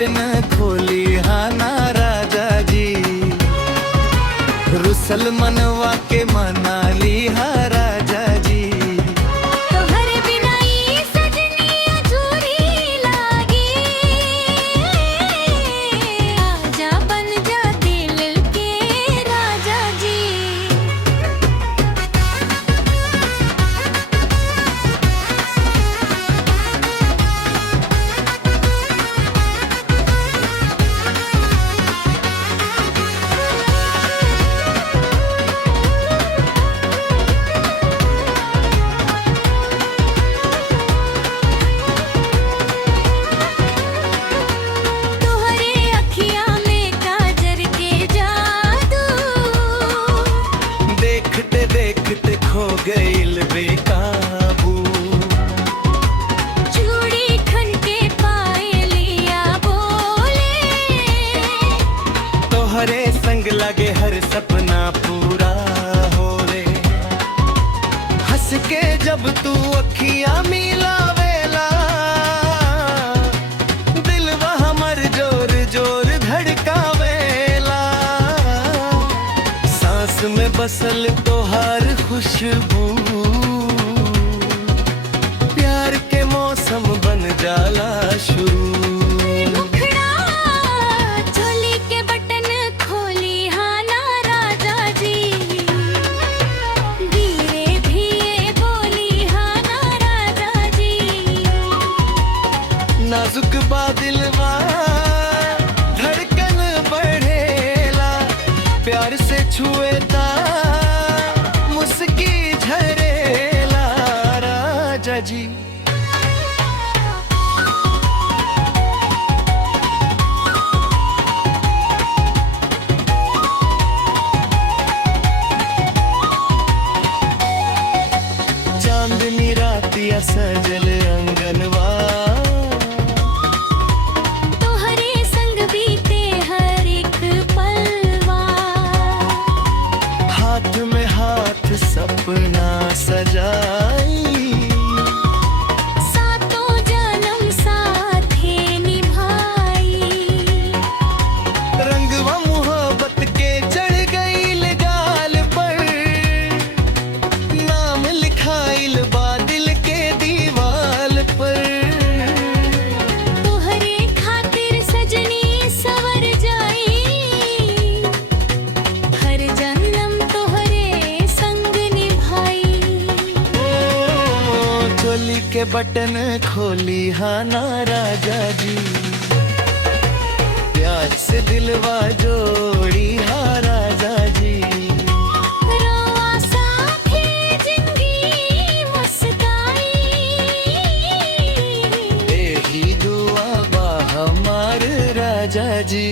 Button खोली हाना राजा जी, रुसल मनवा के मनाली हा राजा जी। देखते खो गईल बेकाबू, चूड़ी खन के पायलिया बोले, तोहरे संग लगे हर सपना पूरा हो रे। हंस के जब तू अखियां मिलावेला, दिलवा हमर जोर जोर धड़कावेला। सांस में बसल तोहार खुशबू, प्यार के मौसम बन जाला शुरू। मुखड़ा चोली के बटन खोली हाना राजा जी, धीरे धीरे बोली हाना राजा जी। नाजुक बादिलवा धड़कन बढ़ेला, प्यार से छुएता मुस्की झरेला राजा जी। चांदनी रातिया सजल अंगनवा, तोहरे संग बीते हर एक पलवा, हाथ में हाथ सपना सजाई, सातों जन्म साथे निभाई। रंगवा मोहब्बत के चढ़ गईल गाल पर, नाम लिखाइल बादल के दीवाल पर। तोहरे खातिर सजनी सवर जाई, हर जन्म तोहरे संग निभाई। चोली के बटन खोली हाना राजा जी, प्यार से दिलवा जोड़ी हा राजा जी। रोआ साथी जिंदगी मुस्काई, यही दुआ बा हमार राजा जी।